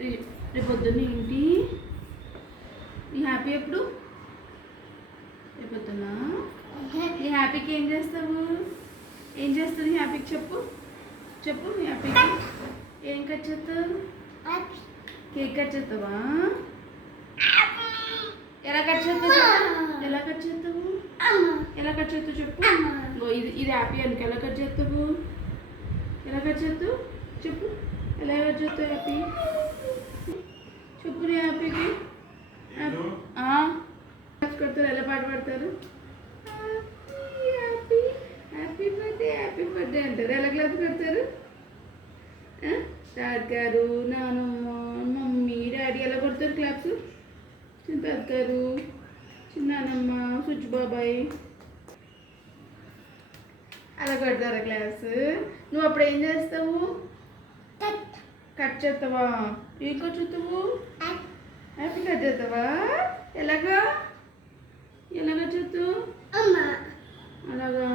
రేపు పొద్దున్న ఏంటి నీ హ్యాపీ ఎప్పుడు? రేపు పొద్దున్న నీ హ్యాపీకి ఏం చేస్తావు? ఏం చేస్తుంది హ్యాపీకి చెప్పు చెప్పు. నీ హ్యాపీకి ఏం కట్ చేస్తావు? కేక్ కట్ చేస్తావా? ఎలా కట్ చేస్తావు? ఎలా కట్ చేస్తావు? ఎలా కట్ చేస్తావు చెప్పు. ఇది హ్యాపీ అనుకో. ఎలా కట్ చేస్తావు? ఎలా కట్ చేస్తావు చెప్పు. ఎలా కట్ చేస్తావు హ్యాపీ చెప్పు. నీ హ్యాపీకి కొడతారు. ఎలా పాట పాడతారు? Happy happy birthday happy birthday అంటారు. ఎలా క్లాస్ పెడతారు? డాడ్ గారు, నానమ్మ, మమ్మీ, డాడీ ఎలా కొడతారు క్లాప్స్? తాత గారు, చిన్నానమ్మ, సుచ్చు బాబాయ్ అలా కొడతారా క్లాస్? నువ్వు అప్పుడు ఏం చేస్తావు? కట్ చేస్తావా? ఏం కట్ చేస్తావు? హ్యాపీ కట్ చేస్తావా? ఎలాగా? ఎలాగ చేస్తావు? అలాగా